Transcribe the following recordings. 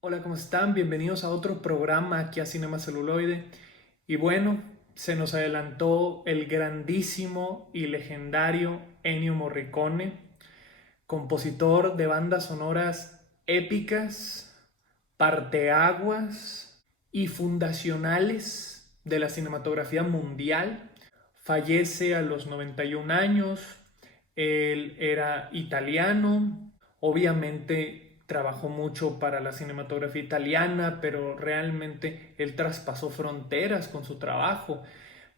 Hola, ¿cómo están? Bienvenidos a otro programa aquí a Cinema Celuloide. Y bueno, se nos adelantó el grandísimo y legendario Ennio Morricone, compositor de bandas sonoras épicas, parteaguas y fundacionales de la cinematografía mundial. Fallece a los 91 años. Él era italiano. Obviamente trabajó mucho para la cinematografía italiana, pero realmente él traspasó fronteras con su trabajo,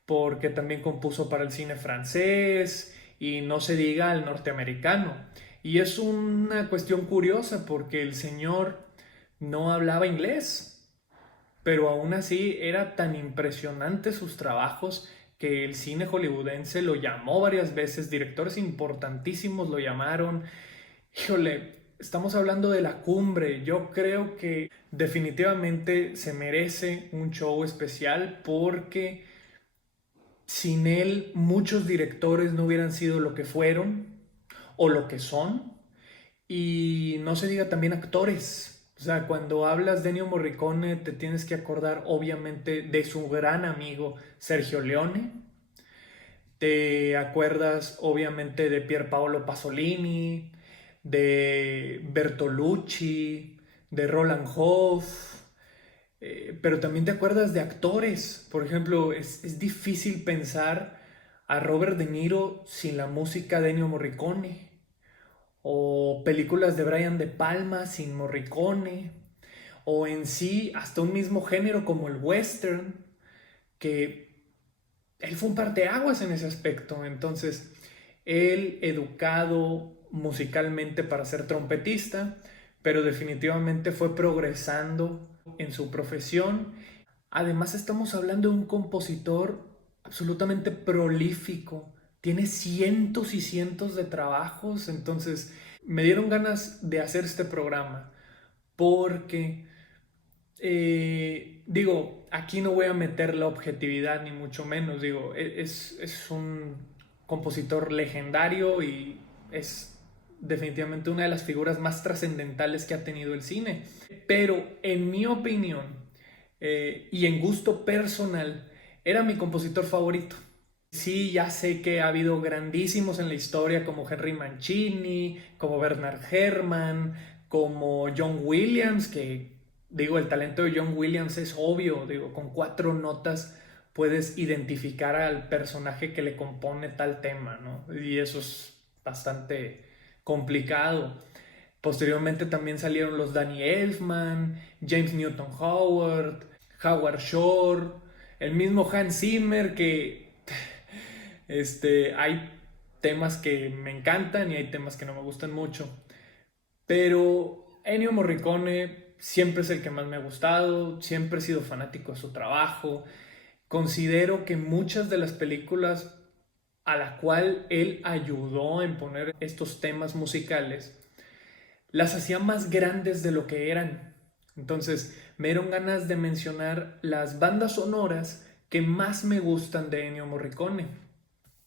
porque también compuso para el cine francés y no se diga al norteamericano. Y es una cuestión curiosa porque el señor no hablaba inglés, pero aún así era tan impresionante sus trabajos que el cine hollywoodense lo llamó varias veces, directores importantísimos lo llamaron. Híjole, estamos hablando de la cumbre. Yo creo que definitivamente se merece un show especial porque sin él muchos directores no hubieran sido lo que fueron o lo que son. Y no se diga también actores. O sea, cuando hablas de Ennio Morricone te tienes que acordar obviamente de su gran amigo Sergio Leone. Te acuerdas obviamente de Pierpaolo Pasolini, de Bertolucci, de Roland Hoff, pero también te acuerdas de actores. Por ejemplo, es difícil pensar a Robert De Niro sin la música de Ennio Morricone, o películas de Brian De Palma sin Morricone, o en sí hasta un mismo género como el western, que él fue un parteaguas en ese aspecto. Entonces, él educado musicalmente para ser trompetista, pero definitivamente fue progresando en su profesión. Además, estamos hablando de un compositor absolutamente prolífico. Tiene cientos y cientos de trabajos. Entonces, me dieron ganas de hacer este programa porque digo, aquí no voy a meter la objetividad ni mucho menos, digo, es un compositor legendario y es definitivamente una de las figuras más trascendentales que ha tenido el cine. Pero en mi opinión y en gusto personal, era mi compositor favorito. Sí, ya sé que ha habido grandísimos en la historia como Henry Mancini, como Bernard Herrmann, como John Williams, que digo, el talento de John Williams es obvio, digo, con cuatro notas puedes identificar al personaje que le compone tal tema, ¿no? Y eso es bastante complicado. Posteriormente también salieron los Danny Elfman, James Newton Howard, Howard Shore, el mismo Hans Zimmer, que hay temas que me encantan y hay temas que no me gustan mucho. Pero Ennio Morricone siempre es el que más me ha gustado, siempre he sido fanático de su trabajo. Considero que muchas de las películas a la cual él ayudó en poner estos temas musicales las hacía más grandes de lo que eran. Entonces me dieron ganas de mencionar las bandas sonoras que más me gustan de Ennio Morricone.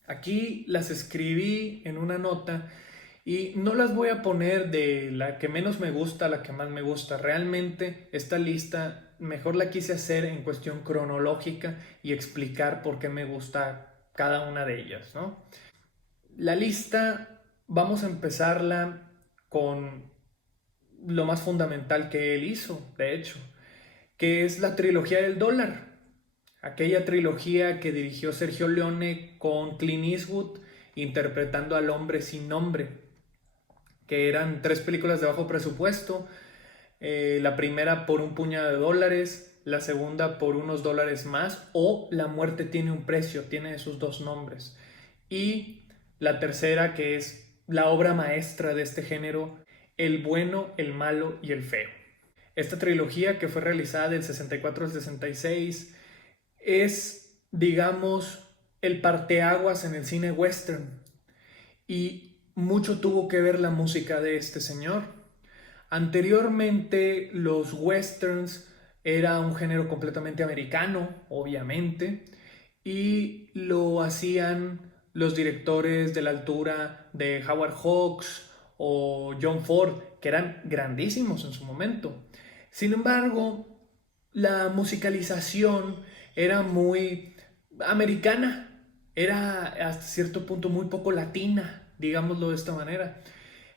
Aquí las escribí en una nota y no las voy a poner de la que menos me gusta a la que más me gusta. Realmente esta lista mejor la quise hacer en cuestión cronológica y explicar por qué me gusta cada una de ellas, ¿no? La lista vamos a empezarla con lo más fundamental que él hizo, de hecho, que es la trilogía del dólar. Aquella trilogía que dirigió Sergio Leone con Clint Eastwood interpretando al hombre sin nombre, que eran tres películas de bajo presupuesto. La primera por un puñado de dólares, la segunda por unos dólares más, o La muerte tiene un precio, tiene esos dos nombres. Y la tercera, que es la obra maestra de este género, El bueno, el malo y el feo. Esta trilogía, que fue realizada del 64 al 66, es, digamos, el parteaguas en el cine western. Y mucho tuvo que ver la música de este señor. Anteriormente, los westerns era un género completamente americano, obviamente, y lo hacían los directores de la altura de Howard Hawks o John Ford, que eran grandísimos en su momento. Sin embargo, la musicalización era muy americana, era hasta cierto punto muy poco latina, digámoslo de esta manera.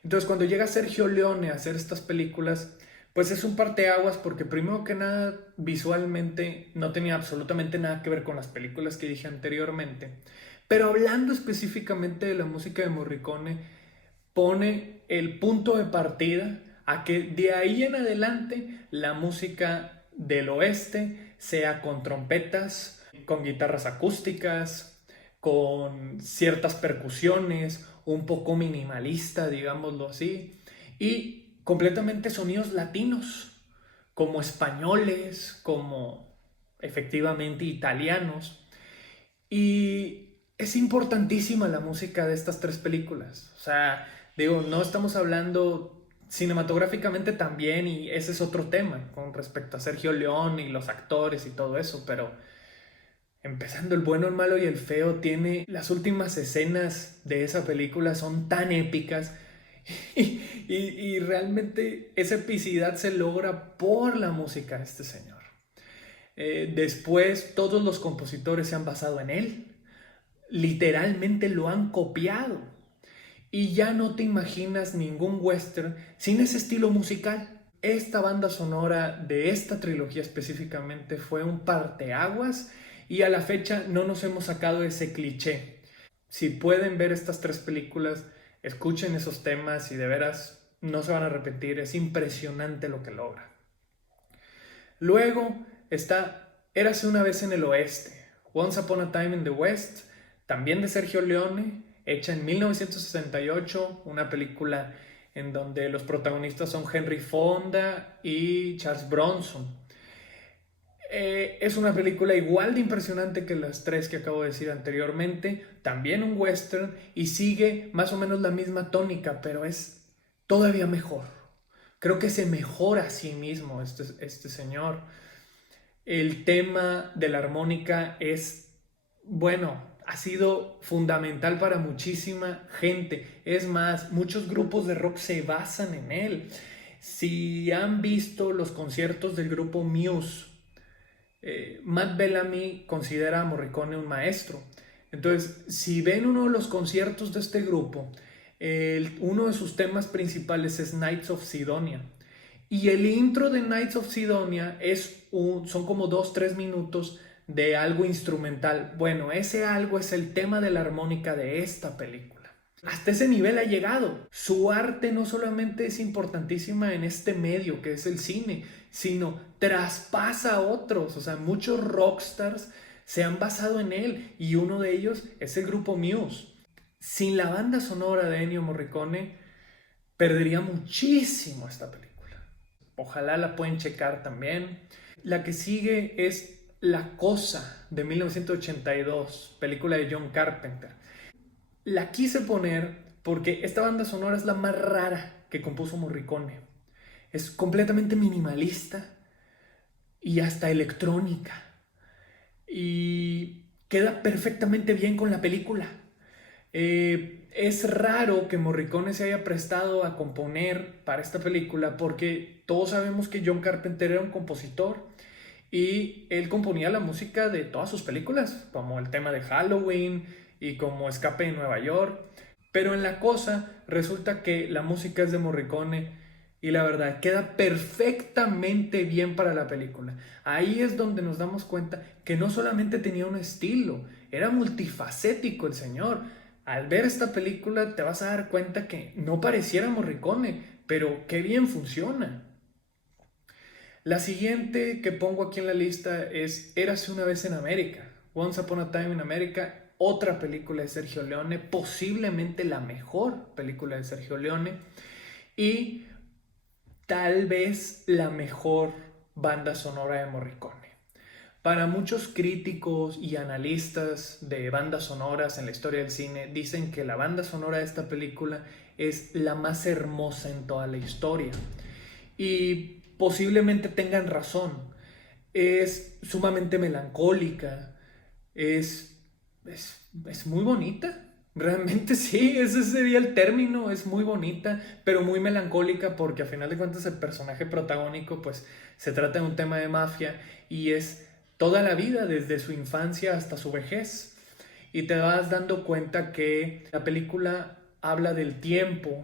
Entonces, cuando llega Sergio Leone a hacer estas películas, pues es un parteaguas porque primero que nada, visualmente no tenía absolutamente nada que ver con las películas que dije anteriormente. Pero hablando específicamente de la música de Morricone, pone el punto de partida a que de ahí en adelante la música del oeste sea con trompetas, con guitarras acústicas, con ciertas percusiones, un poco minimalista, digámoslo así, y completamente sonidos latinos, como españoles, como efectivamente italianos. Y es importantísima la música de estas tres películas. O sea, digo, no estamos hablando cinematográficamente también, y ese es otro tema con respecto a Sergio Leone y los actores y todo eso, pero empezando El bueno, el malo y el feo, tiene las últimas escenas de esa película son tan épicas y realmente esa epicidad se logra por la música de este señor. Después todos los compositores se han basado en él, literalmente lo han copiado y ya no te imaginas ningún western sin ese estilo musical. Esta banda sonora de esta trilogía específicamente fue un parteaguas y a la fecha no nos hemos sacado ese cliché. Si pueden ver estas tres películas, escuchen esos temas y de veras no se van a arrepentir. Es impresionante lo que logra. Luego está Érase una vez en el oeste, Once Upon a Time in the West, también de Sergio Leone, hecha en 1968, una película en donde los protagonistas son Henry Fonda y Charles Bronson. Es una película igual de impresionante que las tres que acabo de decir anteriormente, también un western y sigue más o menos la misma tónica, pero es todavía mejor. Creo que se mejora a sí mismo este señor. El tema de la armónica es, bueno, ha sido fundamental para muchísima gente. Es más, muchos grupos de rock se basan en él. Si han visto los conciertos del grupo Muse, Matt Bellamy considera a Morricone un maestro. Entonces, si ven uno de los conciertos de este grupo, uno de sus temas principales es Knights of Sidonia. Y el intro de Knights of Sidonia son como 2-3 minutos de algo instrumental. Bueno, ese algo es el tema de la armónica de esta película. Hasta ese nivel ha llegado. Su arte no solamente es importantísima en este medio que es el cine, sino traspasa a otros. O sea, muchos rockstars se han basado en él y uno de ellos es el grupo Muse. Sin la banda sonora de Ennio Morricone, perdería muchísimo esta película. Ojalá la pueden checar también. La que sigue es La Cosa, de 1982, película de John Carpenter. La quise poner porque esta banda sonora es la más rara que compuso Morricone. Es completamente minimalista y hasta electrónica. Y queda perfectamente bien con la película. Es raro que Morricone se haya prestado a componer para esta película porque todos sabemos que John Carpenter era un compositor y él componía la música de todas sus películas, como el tema de Halloween y como Escape de Nueva York. Pero en La Cosa resulta que la música es de Morricone y la verdad queda perfectamente bien para la película. Ahí es donde nos damos cuenta que no solamente tenía un estilo, era multifacético el señor. Al ver esta película te vas a dar cuenta que no pareciera Morricone, pero qué bien funciona. La siguiente que pongo aquí en la lista es Érase una vez en América, Once Upon a Time in America, otra película de Sergio Leone, posiblemente la mejor película de Sergio Leone y tal vez la mejor banda sonora de Morricone. Para muchos críticos y analistas de bandas sonoras en la historia del cine, dicen que la banda sonora de esta película es la más hermosa en toda la historia. Y posiblemente tengan razón. Es sumamente melancólica, es muy bonita. Realmente sí, ese sería el término, es muy bonita, pero muy melancólica porque a final de cuentas el personaje protagónico pues se trata de un tema de mafia y es toda la vida, desde su infancia hasta su vejez. Y te vas dando cuenta que la película habla del tiempo,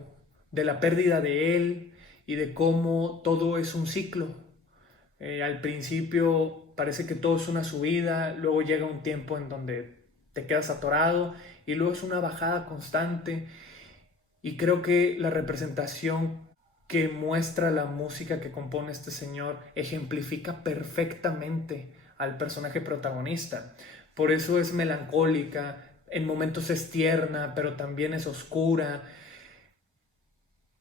de la pérdida de él y de cómo todo es un ciclo. Al principio parece que todo es una subida, luego llega un tiempo en donde te quedas atorado y luego es una bajada constante. Y creo que la representación que muestra la música que compone este señor ejemplifica perfectamente al personaje protagonista. Por eso es melancólica, en momentos es tierna, pero también es oscura,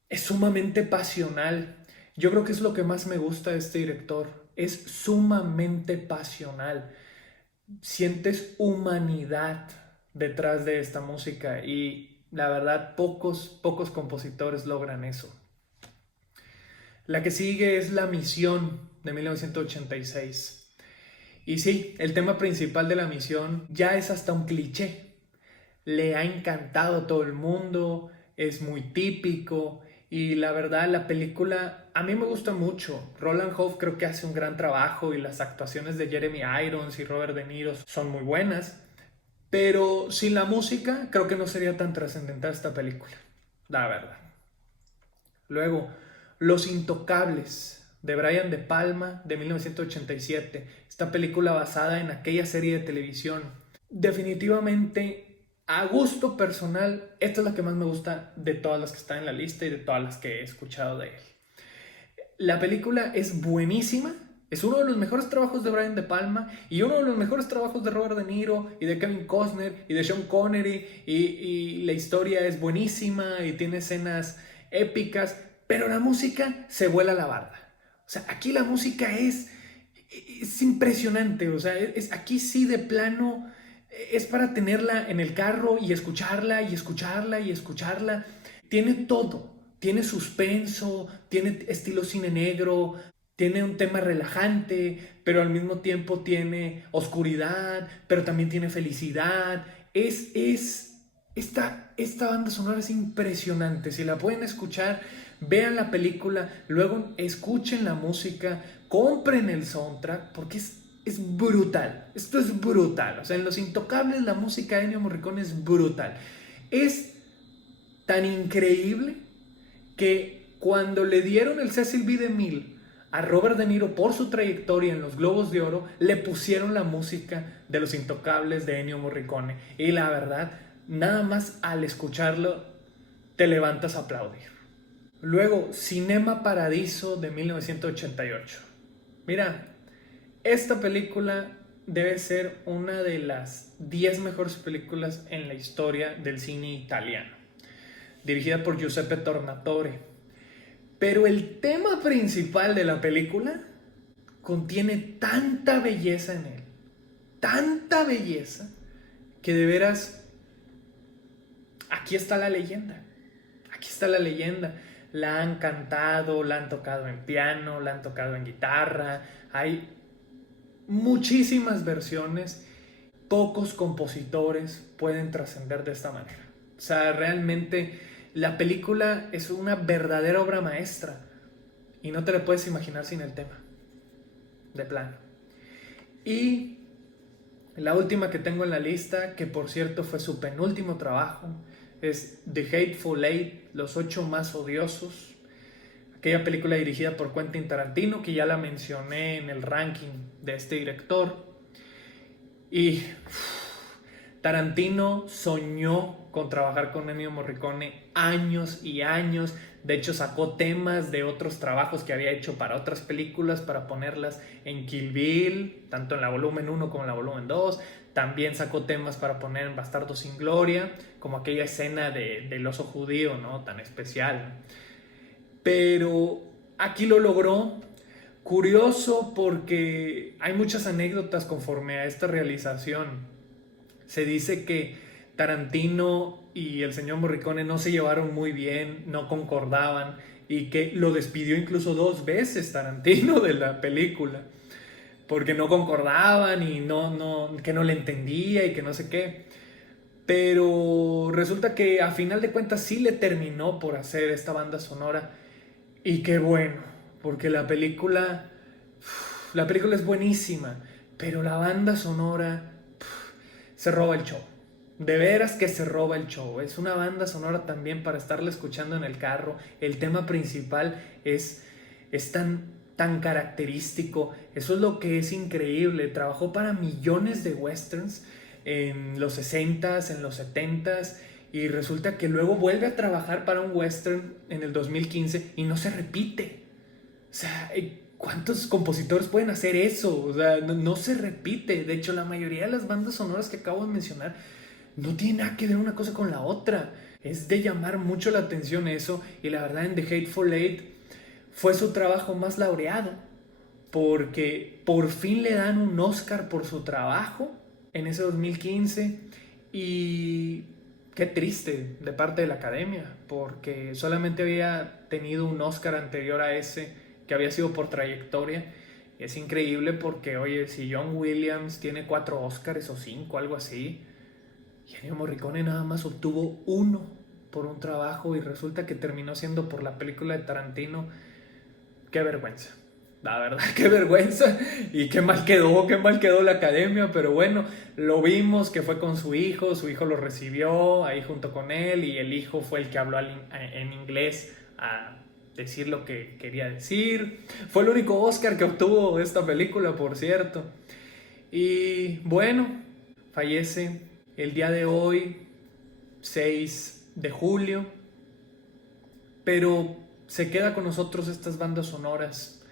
es sumamente pasional. Yo creo que es lo que más me gusta de este director. Es sumamente pasional. Sientes humanidad detrás de esta música y la verdad pocos compositores logran eso. La que sigue es La Misión de 1986. Y sí, el tema principal de La Misión ya es hasta un cliché. Le ha encantado a todo el mundo, es muy típico y la verdad la película a mí me gusta mucho. Roland Hough creo que hace un gran trabajo y las actuaciones de Jeremy Irons y Robert De Niro son muy buenas, pero sin la música creo que no sería tan trascendental esta película, la verdad. Luego, Los Intocables de Brian De Palma de 1987, esta película basada en aquella serie de televisión. Definitivamente, a gusto personal, esta es la que más me gusta de todas las que están en la lista y de todas las que he escuchado de él. La película es buenísima, es uno de los mejores trabajos de Brian De Palma y uno de los mejores trabajos de Robert De Niro y de Kevin Costner y de Sean Connery y la historia es buenísima y tiene escenas épicas, pero la música se vuela la barda. O sea, aquí la música es impresionante, o sea, aquí sí de plano es para tenerla en el carro y escucharla y escucharla y escucharla. Tiene todo, tiene suspenso, tiene estilo cine negro, tiene un tema relajante, pero al mismo tiempo tiene oscuridad, pero también tiene felicidad. Esta banda sonora es impresionante. Si la pueden escuchar, vean la película, luego escuchen la música, compren el soundtrack, porque es brutal. Esto es brutal. O sea, en Los Intocables la música de Ennio Morricone es brutal. Es tan increíble que cuando le dieron el Cecil B. DeMille a Robert De Niro por su trayectoria en los Globos de Oro, le pusieron la música de Los Intocables de Ennio Morricone. Y la verdad, nada más al escucharlo, te levantas a aplaudir. Luego, Cinema Paradiso de 1988. Mira, esta película debe ser una de las 10 mejores películas en la historia del cine italiano. Dirigida por Giuseppe Tornatore. Pero el tema principal de la película contiene tanta belleza en él, tanta belleza, que de veras, aquí está la leyenda, aquí está la leyenda. La han cantado, la han tocado en piano, la han tocado en guitarra, hay muchísimas versiones, pocos compositores pueden trascender de esta manera. O sea, realmente la película es una verdadera obra maestra y no te la puedes imaginar sin el tema, de plano. Y la última que tengo en la lista, que por cierto fue su penúltimo trabajo, es The Hateful Eight, Los Ocho Más Odiosos, aquella película dirigida por Quentin Tarantino, que ya la mencioné en el ranking de este director. Y Tarantino soñó con trabajar con Ennio Morricone años y años. De hecho, sacó temas de otros trabajos que había hecho para otras películas para ponerlas en Kill Bill, tanto en la volumen 1 como en la volumen 2. También sacó temas para poner en Bastardo sin Gloria, como aquella escena del oso judío, ¿no? Tan especial. Pero aquí lo logró. Curioso porque hay muchas anécdotas conforme a esta realización. Se dice que Tarantino y el señor Morricone no se llevaron muy bien, no concordaban y que lo despidió incluso 2 veces Tarantino de la película porque no concordaban y que no le entendía y que no sé qué. Pero resulta que a final de cuentas sí le terminó por hacer esta banda sonora. Y qué bueno, porque la película es buenísima, pero la banda sonora se roba el show. De veras que se roba el show. Es una banda sonora también para estarla escuchando en el carro. El tema principal es tan característico. Eso es lo que es increíble. Trabajó para millones de westerns en los 60s, en los 70s. Y resulta que luego vuelve a trabajar para un western en el 2015 y no se repite. O sea, ¿cuántos compositores pueden hacer eso? O sea, no se repite. De hecho, la mayoría de las bandas sonoras que acabo de mencionar no tiene nada que ver una cosa con la otra. Es de llamar mucho la atención eso. Y la verdad, en The Hateful Eight fue su trabajo más laureado, porque por fin le dan un Oscar por su trabajo en ese 2015. Y qué triste de parte de la academia, porque solamente había tenido un Oscar anterior a ese, que había sido por trayectoria. Es increíble porque, oye, si John Williams tiene 4 Oscars o 5, algo así, y Ennio Morricone nada más obtuvo 1 por un trabajo, y resulta que terminó siendo por la película de Tarantino. Qué vergüenza. La verdad, qué vergüenza. Y qué mal quedó la academia. Pero bueno, lo vimos que fue con su hijo lo recibió ahí junto con él, y el hijo fue el que habló en inglés a decir lo que quería decir. Fue el único Oscar que obtuvo esta película, por cierto. Y bueno, fallece el día de hoy, 6 de julio, pero se queda con nosotros estas bandas sonoras,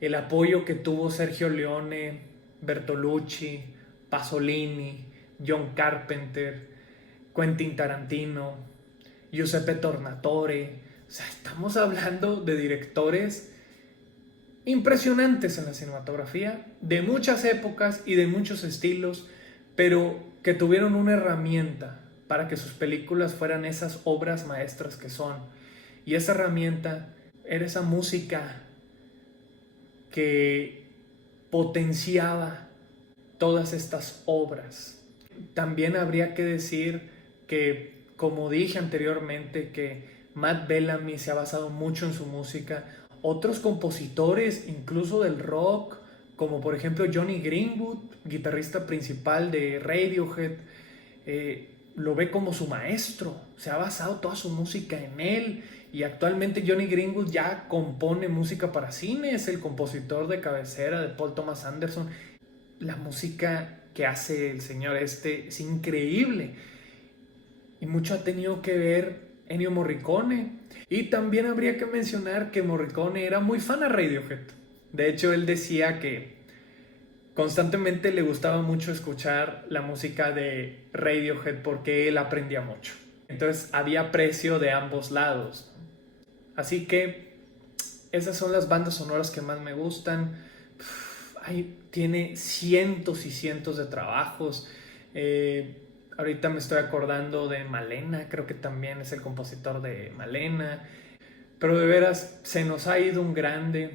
el apoyo que tuvo Sergio Leone, Bertolucci, Pasolini, John Carpenter, Quentin Tarantino, Giuseppe Tornatore. O sea, estamos hablando de directores impresionantes en la cinematografía, de muchas épocas y de muchos estilos, pero que tuvieron una herramienta para que sus películas fueran esas obras maestras que son. Y esa herramienta era esa música que potenciaba todas estas obras. También habría que decir que, como dije anteriormente, que Matt Bellamy se ha basado mucho en su música. Otros compositores, incluso del rock, como por ejemplo Johnny Greenwood, guitarrista principal de Radiohead, lo ve como su maestro. Se ha basado toda su música en él. Y actualmente Johnny Greenwood ya compone música para cine, es el compositor de cabecera de Paul Thomas Anderson. La música que hace el señor es increíble. Y mucho ha tenido que ver Ennio Morricone. Y también habría que mencionar que Morricone era muy fan a Radiohead. De hecho, él decía que constantemente le gustaba mucho escuchar la música de Radiohead porque él aprendía mucho. Entonces había aprecio de ambos lados. Así que esas son las bandas sonoras que más me gustan. Tiene cientos y cientos de trabajos. Ahorita me estoy acordando de Malena, creo que también es el compositor de Malena. Pero de veras, se nos ha ido un grande.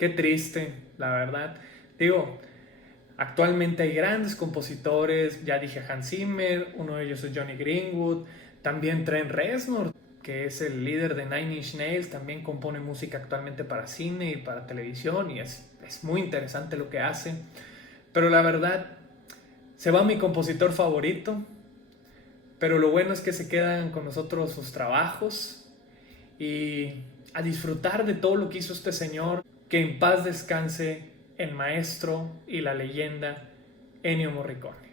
Qué triste, la verdad. Digo, actualmente hay grandes compositores. Ya dije Hans Zimmer, uno de ellos es Johnny Greenwood. También Trent Reznor, que es el líder de Nine Inch Nails, también compone música actualmente para cine y para televisión, y es muy interesante lo que hace. Pero la verdad, se va mi compositor favorito, pero lo bueno es que se quedan con nosotros sus trabajos y a disfrutar de todo lo que hizo este señor. Que en paz descanse el maestro y la leyenda Ennio Morricone.